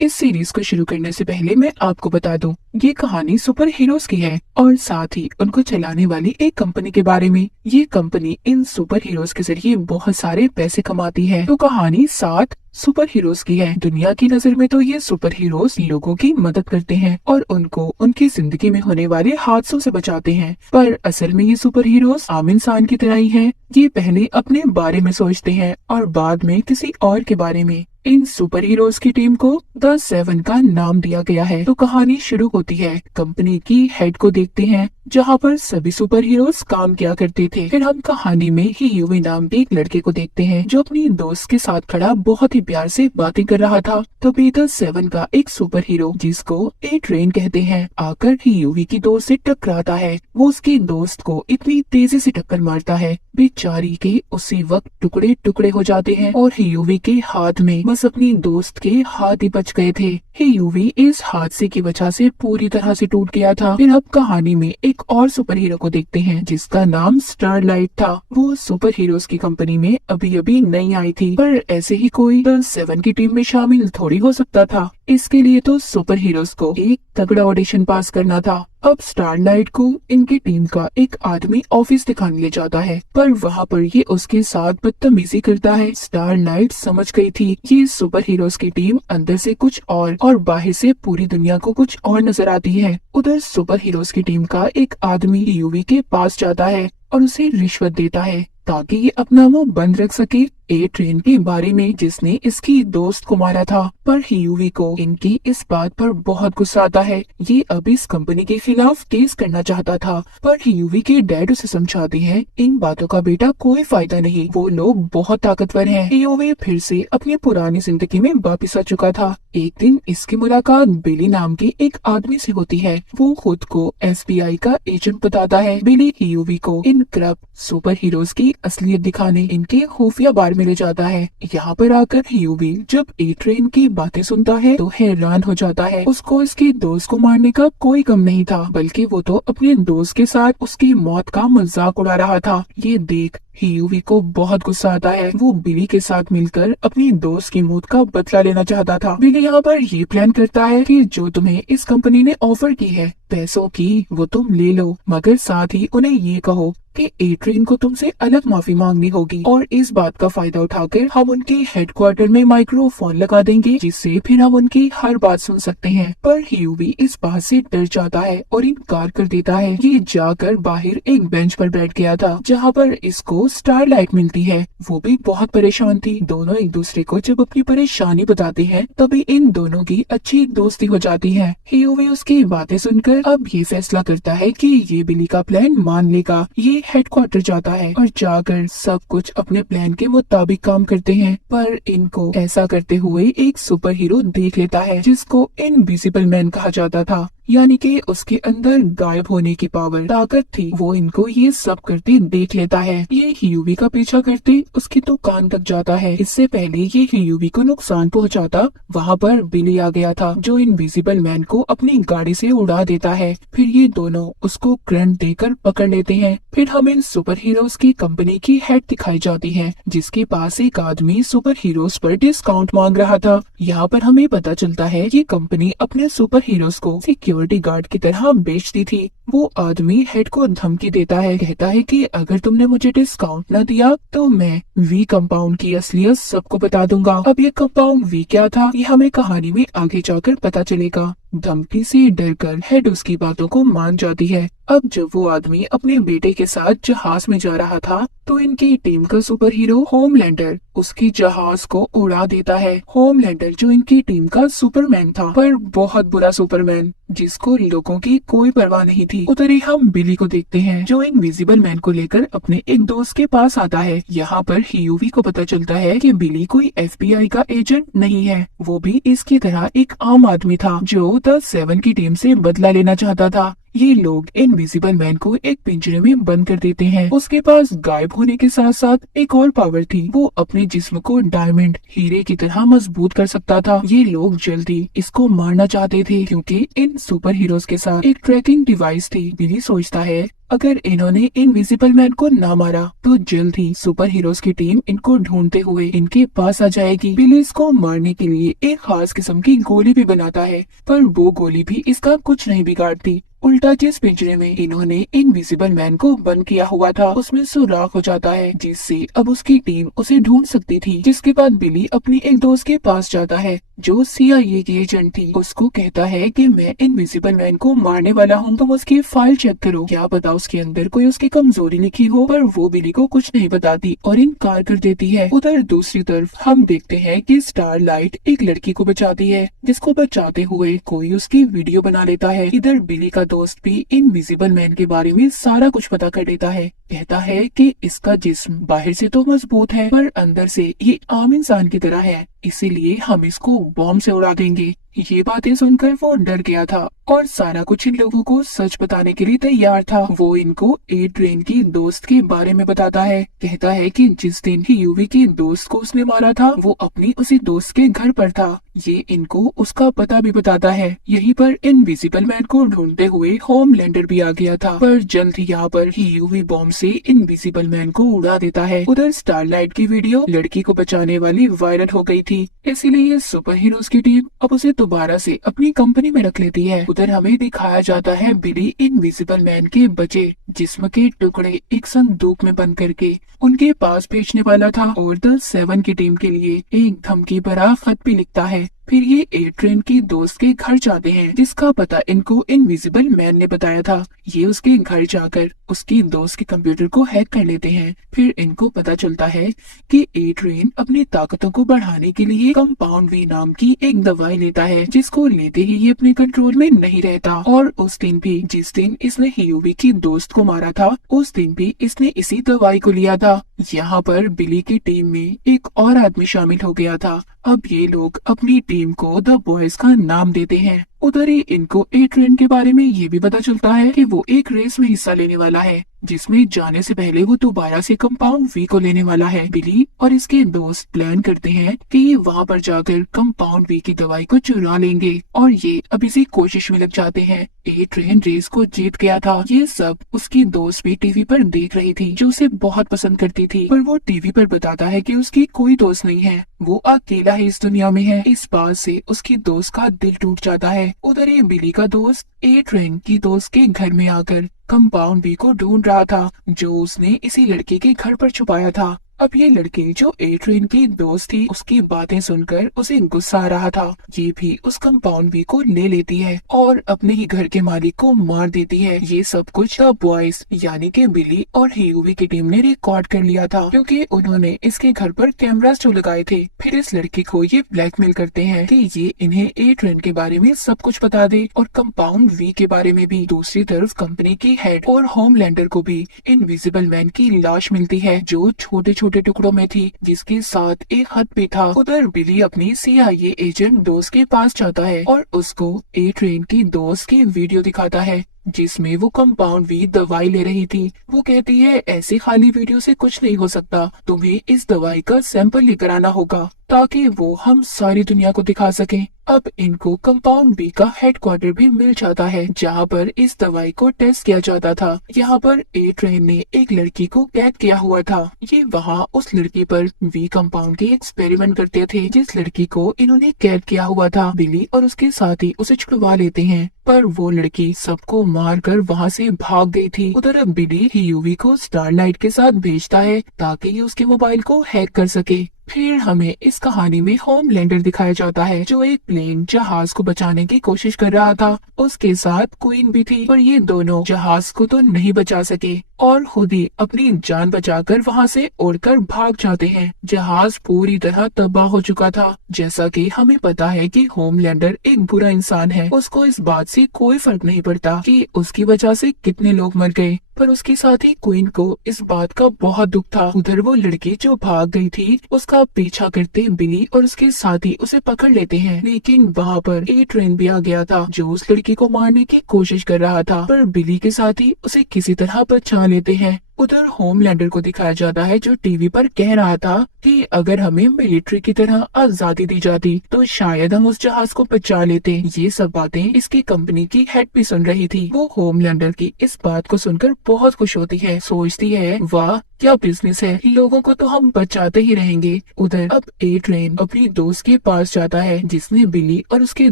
इस सीरीज को शुरू करने से पहले मैं आपको बता दूं, ये कहानी सुपर हीरोज की है और साथ ही उनको चलाने वाली एक कंपनी के बारे में। ये कंपनी इन सुपर हीरोज के जरिए बहुत सारे पैसे कमाती है। तो कहानी 7 सुपर हीरोज की है। दुनिया की नजर में तो ये सुपर हीरोज लोगों की मदद करते हैं और उनको उनकी जिंदगी में होने वाले हादसों से बचाते हैं, पर असल में ये सुपर हीरोज आम इंसान की तरह ही हैं। ये पहले अपने बारे में सोचते हैं और बाद में किसी और के बारे में। इन सुपर हीरोज की टीम को द 7 का नाम दिया गया है। तो कहानी शुरू होती है कंपनी की हेड को देखते हैं, जहाँ पर सभी सुपर हीरोज काम किया करते थे। फिर हम कहानी में ही यूवी नाम के एक लड़के को देखते हैं, जो अपनी दोस्त के साथ खड़ा बहुत ही प्यार से बातें कर रहा था। तभी द 7 का एक सुपर हीरो, जिसको ए ट्रेन कहते हैं, आकर ही यूवी की दोस्त से टकराता है। वो उसकी दोस्त को इतनी तेजी से टक्कर मारता है, बेचारी के उसी वक्त टुकड़े टुकड़े हो जाते हैं और यूवी के हाथ में बस अपनी दोस्त के हाथ ही बच गए थे। यूवी इस हादसे की वजह से पूरी तरह से टूट गया था। फिर अब कहानी में एक और सुपर हीरो को देखते हैं, जिसका नाम स्टारलाइट था। वो सुपर हीरोज की कंपनी में अभी अभी नई आई थी, पर ऐसे ही कोई द 7 की टीम में शामिल थोड़ी हो सकता था। इसके लिए तो सुपर हीरोज को एक तगड़ा ऑडिशन पास करना था। अब स्टारलाइट को इनकी टीम का एक आदमी ऑफिस दिखाने ले जाता है, पर वहाँ पर ये उसके साथ बदतमीजी करता है। स्टारलाइट समझ गई थी ये सुपर हीरोज की टीम अंदर से कुछ और बाहर से पूरी दुनिया को कुछ और नजर आती है। उधर सुपर हीरोज की टीम का एक आदमी यूवी के पास जाता है और उसे रिश्वत देता है ताकि ये अपना मुंह बंद रख सके ए ट्रेन के बारे में, जिसने इसकी दोस्त को मारा था। पर यूवी को इनकी इस बात पर बहुत गुस्सा आता है। ये अब इस कंपनी के खिलाफ केस करना चाहता था, पर यूवी के डैड उसे समझाते हैं इन बातों का बेटा कोई फायदा नहीं, वो लोग बहुत ताकतवर हैं। यूवी फिर से अपनी पुरानी जिंदगी में वापिस आ चुका था। एक दिन इसकी मुलाकात बिली नाम के एक आदमी से होती है। वो खुद को FBI का एजेंट बताता है। बिली यूवी को इन करप्ट सुपर हीरोज की असलियत दिखाने इनके खुफिया बार में ले जाता है। यहाँ पर आकर यूवी जब ए ट्रेन की बातें सुनता है तो हैरान हो जाता है। उसको इसके दोस्त को मारने का कोई गम नहीं था, बल्कि वो तो अपने दोस्त के साथ उसकी मौत का मजाक उड़ा रहा था। ये देख यूवी को बहुत गुस्सा आता है। वो बिली के साथ मिलकर अपनी दोस्त की मौत का बदला लेना चाहता था। बिली यहाँ पर ये प्लान करता है कि जो तुम्हें इस कंपनी ने ऑफर की है पैसों की, वो तुम ले लो, मगर साथ ही उन्हें ये कहो कि ए ट्रेन को तुमसे अलग माफी मांगनी होगी। और इस बात का फायदा उठाकर हम उनके हेडक्वार्टर में माइक्रोफोन लगा देंगे, जिससे फिर हम उनकी हर बात सुन सकते हैं। पर यूवी इस बात से डर जाता है और इनकार कर देता है। ये जाकर बाहर एक बेंच पर बैठ गया था, जहाँ पर इसको स्टारलाइट मिलती है। वो भी बहुत परेशान थी। दोनों एक दूसरे को जब अपनी परेशानी बताते हैं, तभी इन दोनों की अच्छी दोस्ती हो जाती है। यूवी उसकी बातें सुनकर अब ये फैसला करता है कि ये बिली का प्लान मान लेगा। ये हेडक्वार्टर जाता है और जाकर सब कुछ अपने प्लान के मुताबिक काम करते हैं। पर इनको ऐसा करते हुए एक सुपर हीरो देख लेता है, जिसको इनविजिबल मैन कहा जाता था, यानी कि उसके अंदर गायब होने की पावर ताकत थी। वो इनको ये सब करते देख लेता है। ये यूवी का पीछा करते उसकी दुकान तक जाता है। इससे पहले ये यूवी को नुकसान पहुंचाता, वहाँ पर बिली आ गया था, जो इनविजिबल मैन को अपनी गाड़ी से उड़ा देता है। फिर ये दोनों उसको करंट देकर पकड़ लेते हैं। फिर हमें सुपर हीरोज की कंपनी की हेड दिखाई जाती है, जिसके पास एक आदमी सुपर हीरोज पर डिस्काउंट मांग रहा था। यहाँ पर हमें पता चलता है ये कंपनी अपने सुपर हीरोज को सिक्योरिटी गार्ड की तरह बेचती थी। वो आदमी हेड को धमकी देता है, कहता है कि अगर तुमने मुझे डिस्काउंट न दिया तो मैं वी कंपाउंड की असलियत सबको बता दूंगा। अब ये कंपाउंड वी क्या था, ये हमें कहानी में आगे जाकर पता चलेगा। धमकी से डरकर हेड उसकी बातों को मान जाती है। अब जब वो आदमी अपने बेटे के साथ जहाज में जा रहा था, तो इनकी टीम का सुपर हीरो होमलैंडर उसकी जहाज को उड़ा देता है। होमलैंडर जो इनकी टीम का सुपरमैन था, पर बहुत बुरा सुपरमैन, जिसको लोगों की कोई परवाह नहीं थी। उधर ही हम बिली को देखते हैं, जो इनविजिबल मैन को लेकर अपने एक दोस्त के पास आता है। यहाँ पर यूवी को पता चलता है कि बिली कोई FBI का एजेंट नहीं है, वो भी इसकी तरह एक आम आदमी था, जो द 7 की टीम से बदला लेना चाहता था। ये लोग इनविजिबल मैन को एक पिंजरे में बंद कर देते हैं। उसके पास गायब होने के साथ साथ एक और पावर थी, वो अपने जिस्म को डायमंड हीरे की तरह मजबूत कर सकता था। ये लोग जल्दी इसको मारना चाहते थे क्योंकि इन सुपर हीरोज के साथ एक ट्रैकिंग डिवाइस थी। बिली सोचता है अगर इन्होंने इनविजिबल मैन को ना मारा तो जल्द ही सुपर हीरोज की टीम इनको ढूंढते हुए इनके पास आ जाएगी। बिली इसको मारने के लिए एक खास किस्म की गोली भी बनाता है, पर वो गोली भी इसका कुछ नहीं बिगाड़ती। उल्टा जिस पिंजरे में इन्होंने इनविजिबल मैन को बंद किया हुआ था उसमें सुराख हो जाता है, जिससे अब उसकी टीम उसे ढूंढ सकती थी। जिसके बाद बिली अपनी एक दोस्त के पास जाता है जो CIA की एजेंट थी। उसको कहता है कि मैं इनविजिबल मैन को मारने वाला हूँ, तुम उसकी फाइल चेक करो, क्या पता उसके अंदर कोई उसकी कमजोरी लिखी हो। पर वो बिली को कुछ नहीं बताती और इनकार कर देती है। उधर दूसरी तरफ हम देखते हैं कि स्टारलाइट एक लड़की को बचाती है, जिसको बचाते हुए कोई उसकी वीडियो बना लेता है। इधर बिली का दोस्त भी इनविजिबल मैन के बारे में सारा कुछ पता कर लेता है। कहता है कि इसका जिस्म बाहर से तो मजबूत है पर अंदर से ये आम इंसान की तरह है, इसीलिए हम इसको बॉम्ब से उड़ा देंगे। ये बातें सुनकर वो डर गया था और सारा कुछ इन लोगों को सच बताने के लिए तैयार था। वो इनको एड्रियन की दोस्त के बारे में बताता है। कहता है कि जिस दिन ही यूवी के दोस्त को उसने मारा था वो अपनी उसी दोस्त के घर पर था। ये इनको उसका पता भी बताता है। यहीं पर इनविजिबल मैन को ढूंढते हुए होमलैंडर भी आ गया था, पर जल्द ही यहाँ पर ही यूवी बॉम्ब से इनविजिबल मैन को उड़ा देता है। उधर स्टारलाइट की वीडियो लड़की को बचाने वाली वायरल हो गई थी, इसीलिए सुपर हीरोज की टीम अब उसे दोबारा से अपनी कंपनी में रख लेती है। उधर हमें दिखाया जाता है बिली इनविजिबल मैन के बचे जिस्म के टुकड़े एक संदूक में बंद करके उनके पास भेजने वाला था और द 7 की टीम के लिए एक धमकी भरा खत भी लिखता है। फिर ये एड्रियन की दोस्त के घर जाते हैं, जिसका पता इनको इनविजिबल मैन ने बताया था। ये उसके घर जाकर उसकी दोस्त के कंप्यूटर को हैक कर लेते हैं। फिर इनको पता चलता है कि एड्रियन अपनी ताकतों को बढ़ाने के लिए कंपाउंड वी नाम की एक दवाई लेता है, जिसको लेते ही ये अपने कंट्रोल में नहीं रहता। और उस दिन भी जिस दिन इसने यूवी की दोस्त को मारा था उस दिन भी इसने इसी दवाई को लिया था। यहाँ पर बिली की टीम में एक और आदमी शामिल हो गया था। अब ये लोग अपनी टीम को द बॉयज का नाम देते हैं। उधर ही इनको एड्रियन के बारे में ये भी पता चलता है कि वो एक रेस में हिस्सा लेने वाला है, जिसमें जाने से पहले वो दोबारा से कंपाउंड वी को लेने वाला है। बिली और इसके दोस्त प्लान करते हैं कि ये वहाँ पर जाकर कंपाउंड वी की दवाई को चुरा लेंगे और ये अब इसी कोशिश में लग जाते हैं। एड्रियन रेस को जीत गया था। ये सब उसकी दोस्त भी टीवी पर देख रही थी, जो उसे बहुत पसंद करती थी, पर वो टीवी पर बताता है कि उसकी कोई दोस्त नहीं है, वो अकेला ही इस दुनिया में है। इस बात से उसकी दोस्त का दिल टूट जाता है। उधर ये बिली का दोस्त एड्रियन की दोस्त के घर में आकर कंपाउंड वी को ढूंढ रहा था, जो उसने इसी लड़के के घर पर छुपाया था। अब ये लड़की जो एड्रियन की दोस्त थी उसकी बातें सुनकर उसे गुस्सा आ रहा था। ये भी उस कंपाउंड वी को ले लेती है और अपने ही घर के मालिक को मार देती है। ये सब कुछ द बॉयज यानी कि बिली और यूवी की टीम ने रिकॉर्ड कर लिया था, क्योंकि उन्होंने इसके घर पर कैमरास जो लगाए थे। फिर इस लड़की को ये ब्लैकमेल करते हैं कि ये इन्हें एड्रियन के बारे में सब कुछ बता दे और कंपाउंड वी के बारे में भी। दूसरी तरफ कंपनी की हेड और होमलैंडर को भी इनविजिबल मैन की लाश मिलती है, जो छोटे छोटे टुकड़ों में थी, जिसके साथ एक खत भी था। उधर बिली अपनी CIA एजेंट दोस्त के पास जाता है और उसको एड्रियन की दोस्त की वीडियो दिखाता है, जिसमें वो कंपाउंड वी दवाई ले रही थी। वो कहती है ऐसे खाली वीडियो से कुछ नहीं हो सकता, तुम्हें इस दवाई का सैंपल लेकर आना होगा ताकि वो हम सारी दुनिया को दिखा सकें। अब इनको कंपाउंड बी का हेडक्वार्टर भी मिल जाता है, जहाँ पर इस दवाई को टेस्ट किया जाता था। यहाँ पर एड्रियन ने एक लड़की को कैद किया हुआ था। ये वहाँ उस लड़की पर वी कंपाउंड के एक्सपेरिमेंट करते थे, जिस लड़की को इन्होंने कैद किया हुआ था। बिली और उसके साथी उसे छुड़वा लेते हैं, पर वो लड़की सबको मारकर वहाँ से भाग गई थी। उधर अब बिली यूवी को स्टारलाइट के साथ भेजता है ताकि ये उसके मोबाइल को हैक कर सके। फिर हमें इस कहानी में होमलैंडर दिखाया जाता है, जो एक प्लेन जहाज को बचाने की कोशिश कर रहा था। उसके साथ क्वीन भी थी, पर ये दोनों जहाज को तो नहीं बचा सके और खुद ही अपनी जान बचाकर वहाँ से उड़कर भाग जाते हैं। जहाज पूरी तरह तबाह हो चुका था। जैसा कि हमें पता है कि होमलैंडर एक बुरा इंसान है, उसको इस बात से कोई फर्क नहीं पड़ता कि उसकी वजह से कितने लोग मर गए, पर उसके साथ ही क्वीन को इस बात का बहुत दुख था। उधर वो लड़की जो भाग गई थी उसका पीछा करते बिली और उसके साथी उसे पकड़ लेते हैं, लेकिन वहाँ पर ए ट्रेन भी आ गया था जो उस लड़की को मारने की कोशिश कर रहा था, पर बिली के साथी उसे किसी तरह बचा लेते हैं। उधर होमलैंडर को दिखाया जाता है जो टीवी पर कह रहा था कि अगर हमें मिलिट्री की तरह आजादी दी जाती तो शायद हम उस जहाज को बचा लेते। ये सब बातें इसकी कंपनी की हेड भी सुन रही थी। वो होमलैंडर की इस बात को सुनकर बहुत खुश होती है, सोचती है वाह क्या बिजनेस है, लोगों को तो हम बचाते ही रहेंगे। उधर अब ए ट्रेन अपनी दोस्त के पास जाता है जिसने बिली और उसके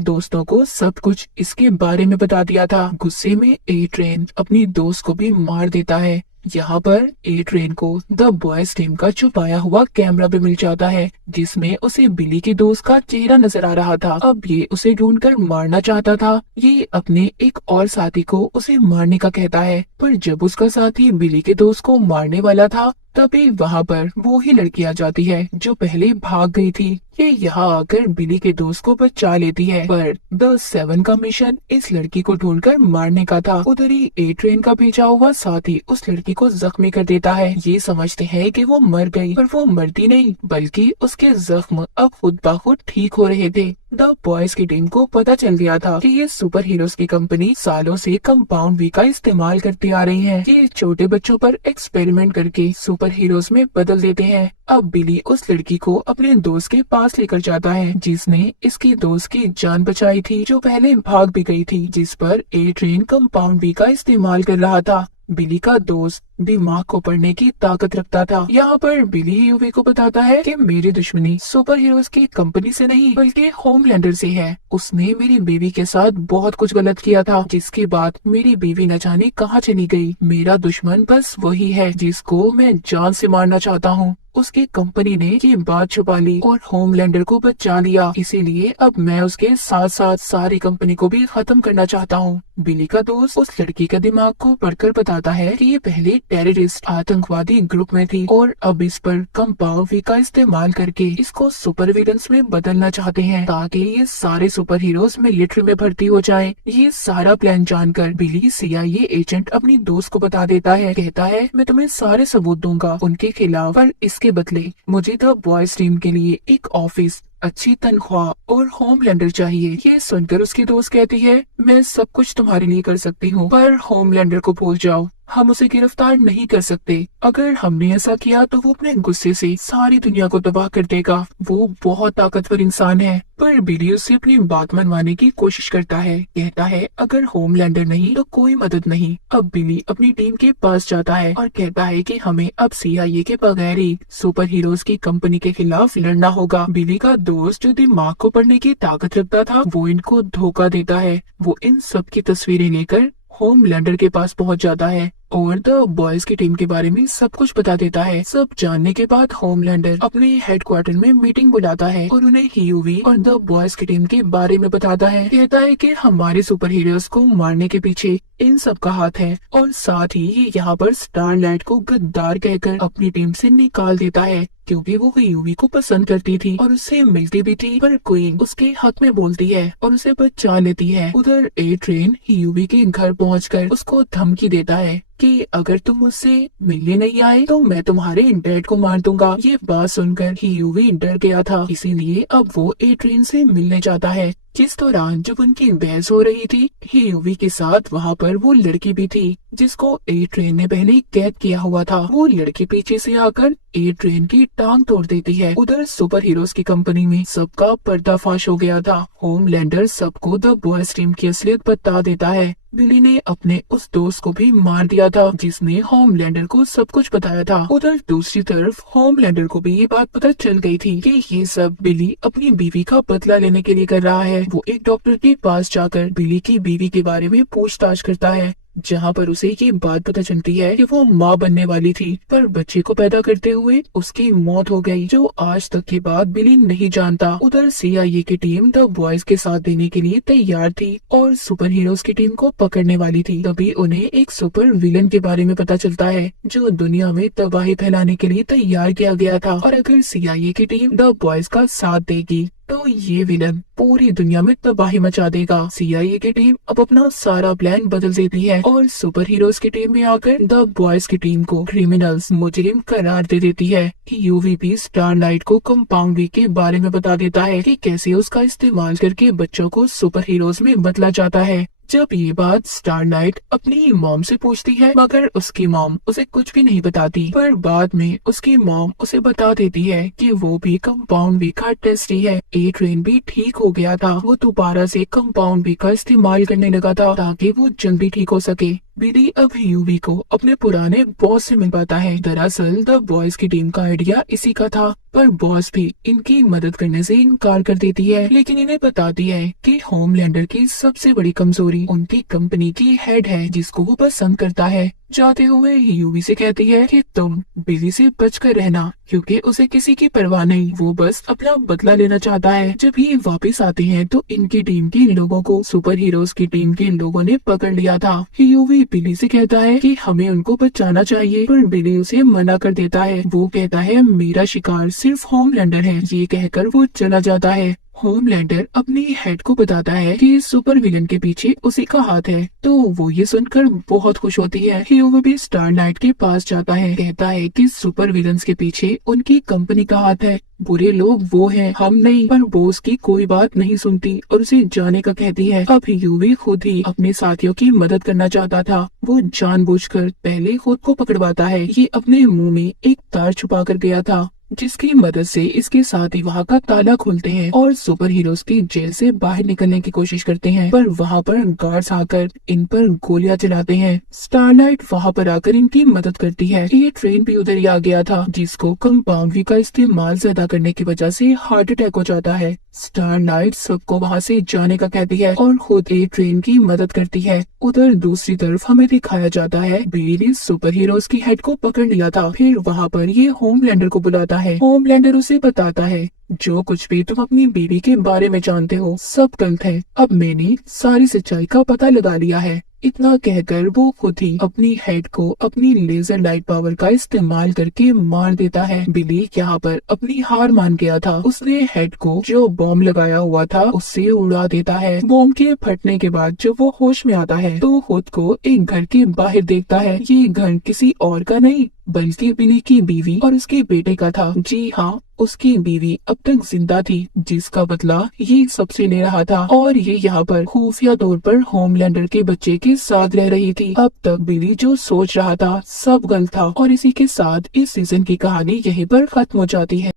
दोस्तों को सब कुछ इसके बारे में बता दिया था। गुस्से में ए ट्रेन अपनी दोस्त को भी मार देता है। यहाँ पर ए ट्रेन को द बॉयज टीम का छुपाया हुआ कैमरा भी मिल जाता है जिसमें उसे बिली के दोस्त का चेहरा नजर आ रहा था। अब ये उसे ढूंढकर मारना चाहता था। ये अपने एक और साथी को उसे मारने का कहता है, पर जब उसका साथी बिली के दोस्त को मारने वाला था तभी वहाँ पर वो ही लड़की आ जाती है जो पहले भाग गई थी। ये यहाँ आकर बिली के दोस्त को बचा लेती है, पर द सेवन का मिशन इस लड़की को ढूंढकर मारने का था। उधर ही ए ट्रेन का भेजा हुआ साथी उस लड़की को जख्मी कर देता है। ये समझते हैं कि वो मर गई, पर वो मरती नहीं बल्कि उसके जख्म अब खुद ब खुद ठीक हो रहे थे। द बॉयज की टीम को पता चल गया था कि ये सुपर हीरोज की कंपनी सालों से कंपाउंड वी का इस्तेमाल करती आ रही है। ये छोटे बच्चों पर एक्सपेरिमेंट करके सुपर हीरोज में बदल देते हैं। अब बिली उस लड़की को अपने दोस्त के पास लेकर जाता है जिसने इसकी दोस्त की जान बचाई थी जो पहले भाग भी गई थी, जिस पर ए ट्रेन कंपाउंड वी का इस्तेमाल कर रहा था। बिली का दोस्त दिमाग को पढ़ने की ताकत रखता था। यहाँ पर बिली यूवी को बताता है कि मेरी दुश्मनी सुपर हीरोज की कंपनी से नहीं बल्कि होमलैंडर से है। उसने मेरी बीवी के साथ बहुत कुछ गलत किया था जिसके बाद मेरी बीवी न जाने कहाँ चली गई। मेरा दुश्मन बस वही है जिसको मैं जान से मारना चाहता हूँ। उसकी कंपनी ने ये बात छुपा ली और होमलैंडर को बचा लिया, इसीलिए अब मैं उसके साथ साथ सारी कंपनी को भी खत्म करना चाहता हूँ। बिली का दोस्त उस लड़की का दिमाग को पढ़कर बताता है कि ये पहले टेररिस्ट आतंकवादी ग्रुप में थी और अब इस पर कंपाउंड वी का इस्तेमाल करके इसको सुपर विलन्स में बदलना चाहते हैं ताकि ये सारे सुपर हीरोज मिलिट्री में भर्ती हो जाएं। ये सारा प्लान जानकर बिली CIA एजेंट अपनी दोस्त को बता देता है, कहता है मैं तुम्हें सारे सबूत दूंगा उनके खिलाफ, पर इसके बदले मुझे द बॉयज टीम के लिए एक ऑफिस, अच्छी तनख्वाह और होमलैंडर चाहिए। ये सुनकर उसकी दोस्त कहती है मैं सब कुछ तुम्हारे लिए कर सकती हूँ, पर होमलैंडर को भूल जाओ, हम उसे गिरफ्तार नहीं कर सकते। अगर हमने ऐसा किया तो वो अपने गुस्से से सारी दुनिया को तबाह कर देगा। वो बहुत ताकतवर इंसान है। पर बिली उससे अपनी बात मनवाने की कोशिश करता है, कहता है अगर होमलैंडर नहीं तो कोई मदद नहीं। अब बिली अपनी टीम के पास जाता है और कहता है कि हमें अब CIA के बगैर ही सुपर हीरोज की कंपनी के खिलाफ लड़ना होगा। बिली का दोस्त जो दिमाग को पढ़ने की ताकत रखता था वो इनको धोखा देता है। वो इन सब की तस्वीरें लेकर होमलैंडर के पास पहुंच जाता है और द बॉयज की टीम के बारे में सब कुछ बता देता है। सब जानने के बाद होमलैंडर अपने हेडक्वार्टर में मीटिंग बुलाता है और उन्हें ह्यूवी और द बॉयज की टीम के बारे में बताता है। कहता है कि हमारे सुपर हीरोज को मारने के पीछे इन सब का हाथ है और साथ ही ये यहाँ पर स्टारलाइट को गद्दार कहकर अपनी टीम से निकाल देता है क्योंकि वो ह्यूवी को पसंद करती थी और उससे मिलती भी थी, पर क्वीन उसके हक में बोलती है और उसे बचा लेती है। उधर ए ट्रेन ह्यूवी के घर पहुंचकर उसको धमकी देता है कि अगर तुम मुझसे मिलने नहीं आए तो मैं तुम्हारे डैड को मार दूंगा। ये बात सुनकर ह्यूवी डर गया था, इसीलिए अब वो ए ट्रेन से मिलने जाता है। जिस दौरान जब उनकी बहस हो रही थी ह्यूवी के साथ वहाँ पर वो लड़की भी थी जिसको ए ट्रेन ने पहले कैद किया हुआ था। वो लड़की पीछे से आकर ए ट्रेन की टांग तोड़ देती है। उधर सुपर हीरोज की कंपनी में सबका पर्दाफाश हो गया था। होमलैंडर सबको द बॉयज टीम की असलियत बता देता है। बिली ने अपने उस दोस्त को भी मार दिया था जिसने होमलैंडर को सब कुछ बताया था। उधर दूसरी तरफ होमलैंडर को भी ये बात पता चल गई थी कि ये सब बिली अपनी बीवी का बदला लेने के लिए कर रहा है। वो एक डॉक्टर के पास जाकर बिली की बीवी के बारे में पूछताछ करता है जहाँ पर उसे ये बात पता चलती है कि वो माँ बनने वाली थी पर बच्चे को पैदा करते हुए उसकी मौत हो गई, जो आज तक के बाद बिली नहीं जानता। उधर CIA की टीम द बॉयज के साथ देने के लिए तैयार थी और सुपर हीरोज की टीम को पकड़ने वाली थी। तभी उन्हें एक सुपर विलन के बारे में पता चलता है जो दुनिया में तबाही फैलाने के लिए तैयार किया गया था और अगर CIA की टीम द बॉयज का साथ देगी तो ये विलन पूरी दुनिया में तबाही मचा देगा। सीआईए की टीम अब अपना सारा प्लान बदल देती है और सुपर हीरोज की टीम में आकर द बॉयज की टीम को क्रिमिनल्स मुजरिम करार दे देती है। यूवीपी स्टारलाइट को कंपाउंड वी के बारे में बता देता है कि कैसे उसका इस्तेमाल करके बच्चों को सुपर हीरोज में बदला जाता है। जब ये बात स्टारलाइट अपनी मॉम से पूछती है, मगर उसकी मॉम उसे कुछ भी नहीं बताती। पर बाद में उसकी मॉम उसे बता देती है कि वो भी कंपाउंड वी का टेस्ट ही है। ए ट्रेन भी ठीक हो गया था, वो दोबारा से कंपाउंड वी का इस्तेमाल करने लगा था ताकि वो जल्दी ठीक हो सके। बिली अब यूवी को अपने पुराने बॉस से मिल पाता है। दरअसल द बॉयज की टीम का आइडिया इसी का था, पर बॉस भी इनकी मदद करने से इनकार कर देती है, लेकिन इन्हें बताती है कि होमलैंडर की सबसे बड़ी कमजोरी उनकी कंपनी की हेड है, जिसको वो पसंद करता है। जाते हुए यूवी से कहती है कि तुम बिली से बचकर रहना, क्योंकि उसे किसी की परवाह नहीं, वो बस अपना बदला लेना चाहता है। जब ये वापस आते हैं तो इनकी टीम के लोगों को सुपर हीरोज की टीम के लोगों ने पकड़ लिया था। यूवी बिली से कहता है कि हमें उनको बचाना चाहिए, पर बिली उसे मना कर देता है। वो कहता है मेरा शिकार सिर्फ होमलैंडर है। ये कहकर वो चला जाता है। होमलैंडर अपनी हेड को बताता है कि सुपर विलन के पीछे उसी का हाथ है, तो वो ये सुनकर बहुत खुश होती है। ह्यूगो भी स्टारलाइट के पास जाता है, कहता है कि सुपर विलन्स के पीछे उनकी कंपनी का हाथ है, बुरे लोग वो हैं, हम नहीं। पर वो उसकी कोई बात नहीं सुनती और उसे जाने का कहती है। अब ह्यूवी खुद ही अपने साथियों की मदद करना चाहता था। वो जानबूझकर पहले खुद को पकड़वाता है। ये अपने मुंह में एक तार छुपा कर गया था, जिसकी मदद से इसके साथ ही वहाँ का ताला खोलते हैं और सुपर हीरोज की जेल से बाहर निकलने की कोशिश करते हैं, पर वहाँ पर गार्ड्स आकर इन पर गोलियां चलाते हैं। स्टारलाइट वहाँ पर आकर इनकी मदद करती है। ये ट्रेन भी उधर ही आ गया था, जिसको कंपाउंड वी का इस्तेमाल ज्यादा करने की वजह से हार्ट अटैक हो जाता है। स्टारलाइट सबको वहाँ से जाने का कहती है और खुद एक ट्रेन की मदद करती है। उधर दूसरी तरफ हमें दिखाया जाता है बिली ने सुपर हीरोज की हेड को पकड़ लिया था। फिर वहाँ पर ये होमलैंडर को बुलाता है। होमलैंडर उसे बताता है जो कुछ भी तुम अपनी बीवी के बारे में जानते हो सब गलत है, अब मैंने सारी सच्चाई का पता लगा लिया है। इतना कहकर वो खुद ही अपनी हेड को अपनी लेजर लाइट पावर का इस्तेमाल करके मार देता है। बिली यहाँ पर अपनी हार मान गया था। उसने हेड को जो बॉम्ब लगाया हुआ था उससे उड़ा देता है। बॉम्ब के फटने के बाद जब वो होश में आता है तो खुद को एक घर के बाहर देखता है। ये घर किसी और का नहीं बल्कि बिली की बीवी और उसके बेटे का था। जी हाँ, उसकी बीवी अब तक जिंदा थी, जिसका बदला ये सबसे ले रहा था, और ये यहाँ पर खुफिया तौर पर होमलैंडर के बच्चे के साथ रह रही थी। अब तक बिली जो सोच रहा था सब गलत था। और इसी के साथ इस सीजन की कहानी यहीं पर खत्म हो जाती है।